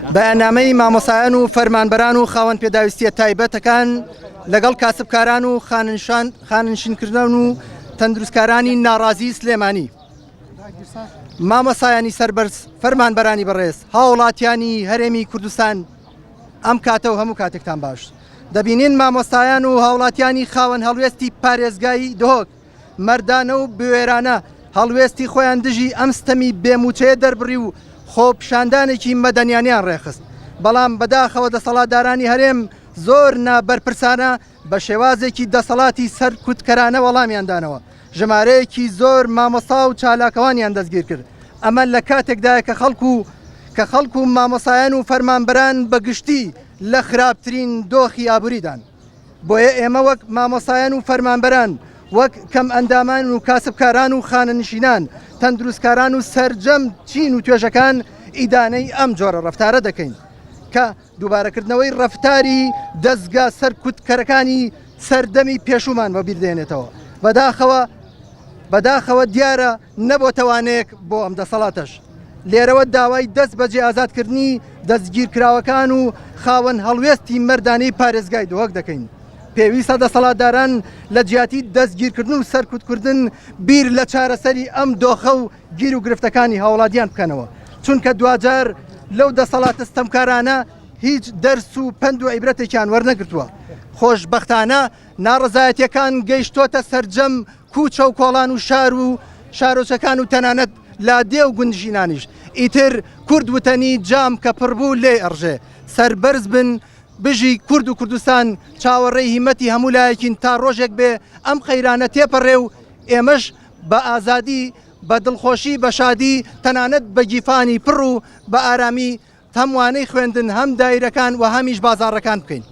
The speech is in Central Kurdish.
بەیاننامەی مامۆسایان و فەرمانبەران و خاوەن پێداویستیە تایبەتەکان لەگەڵ کاسبکاران و خاننشینکردن و تەندروستکارانی ناڕازی سلێمانی. مامۆسایانی سەربەرز، فەرمانبەرانی بەڕێز، هاوڵاتیانی هەرێمی کوردستان، ئەم کاتە و هەموو کاتێکتان باش. دەبینین مامۆستایان و هاوڵاتیانی خاوەن هەڵوێستی پارێزگایی دۆک مەردانە و بوێرانە هەڵوێستی خۆیان دژی ئەم ستەمی بێموچەیە دەربڕی و خۆپشاندانێکی مەدەنیانیان ڕێخست. بەڵام بەداخەوە دەسەڵاتدارانی هەرێم زۆر نابەرپرسانە بە شێوازێکی دەسەڵاتی سەرکوتکەرانە وەڵامیاندانەوە. ژمارەیەکی زۆر مامۆستا و چالاکەوانیان دەستگیر کرد. ئەمە لە کاتێکدایە کە خەڵک و مامۆسایان و فەرمانبەران بەگشتی لە خراپترین دۆخی ئابووریدان. بۆیە ئێمە وەک مامۆسایان و فەرمانبەران، وەک کەم ئەندامان و کاسبکاران و خانەنشینان، تەندروستکاران و سەرجەم چین و توێژەکان ئیدانەی ئەم جۆرە ڕەفتارە دەکەین کە دووبارەکردنەوەی ڕەفتاری دەستگا سەرکوتکەرەکانی سەردەمی پێشومان بە بیردێنێتەوە. بەداخەوە دیارە نەبۆتەوانەیەک بۆ ئەم دەسەڵاتەش. لێرەوە داوای دەست بەجێ ئازادکردنی دەستگیرکراوەکان و خاوەن هەڵوێستی مەردانەی پارێزگای دۆک دەکەین. پێویستە دەسەڵاتداران لە جیاتی دەستگیرکردن و سەرکوتکردن بیر لە چارەسەری ئەم دۆخە و گیر و گرفتەکانی هاوڵاتیان بکەنەوە، چونکە دوجار لەو دەسەڵاتە ستەمکارانە هیچ دەرس و پند و عیبرەتێکیان وەرنەگرتووە. خۆشبەختانە ناڕزایەتیەکان گەیشتۆتە سەرجەم کوچە و کۆڵان و شار و شارۆچەکان و تەنانەت لادێ و گوندژینانیش. ئیتر کورد وتەنی جام کە پڕبوو لێ ئەڕژێ. سەربەرز بن، بژی کورد و کوردستان چاوەڕێی هیمەتی هەموو لایەکین تا ڕۆژێک بێ ئەم قەیرانە تێپەڕێ و ئێمەش بە ئازادی، بە دڵخۆشی، بە شادی، تەنانەت بە گیفانی پڕ و بە ئارامی هەموانەی خوێندن هەم دایرەکان و هەمیش بازاڕەکان بکەین.